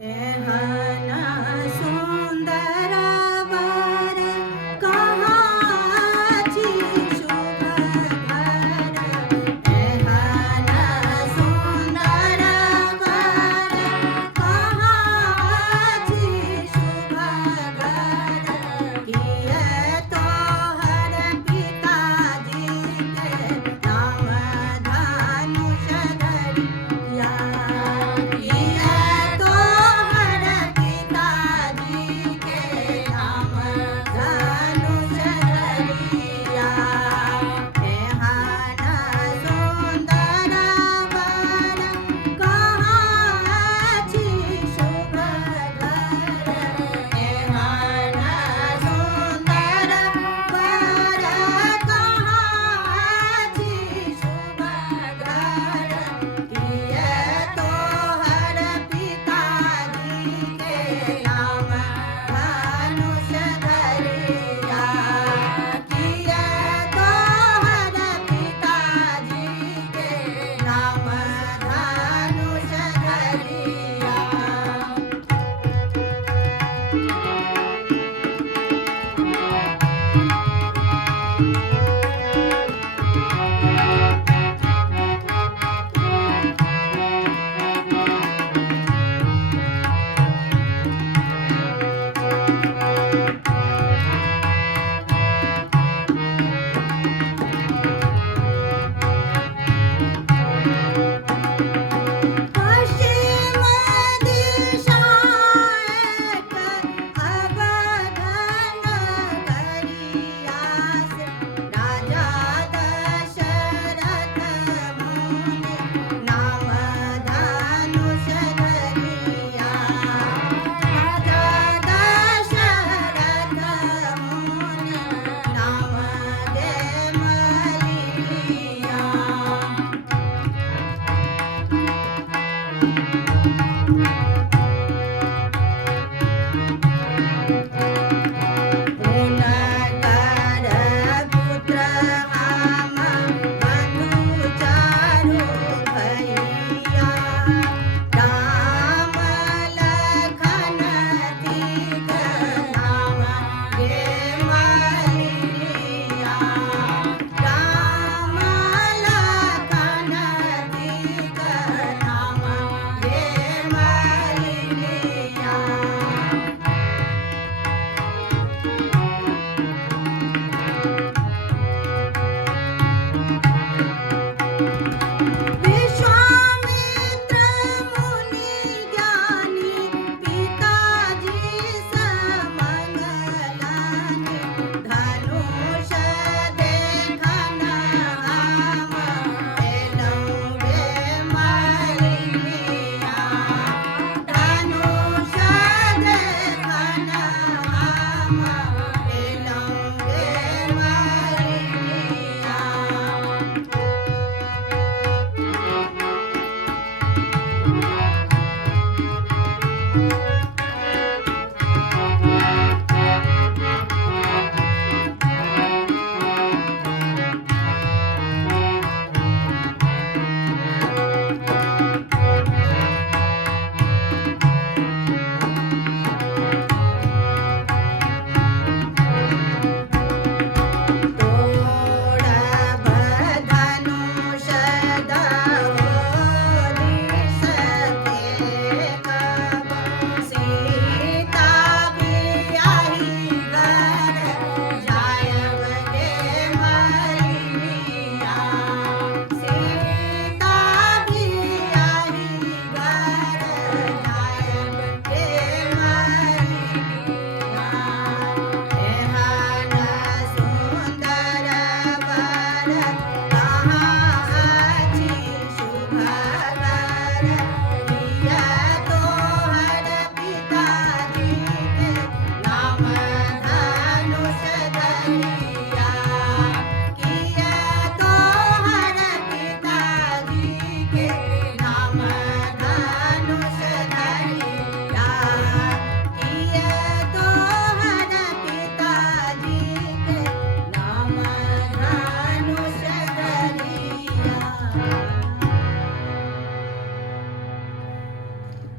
एहन सुन्दर वर कहाँ छी शुभ घर। एहन सुन्दर वर कहाँ छी शुभ घर। किए तोहर पिताजी के नाम धनुष धरिया। किए तोहर पिताजी के नाम धनुष धरिया। एहन सुन्दर वर कहाँ छी शुभ घर। एहन सुन्दर वर कहाँ छी शुभ घर। किए तोहर पिताजी के नाम धनुष धरिया। किए तोहर पिताजी के नाम धनुष धरिया। पश्चिम दिशा एक अवध नगरिया से राजा दशरथ मुनि नाम धनुष धरिया। राजा दशरथ मुनि नाम दे मलिया।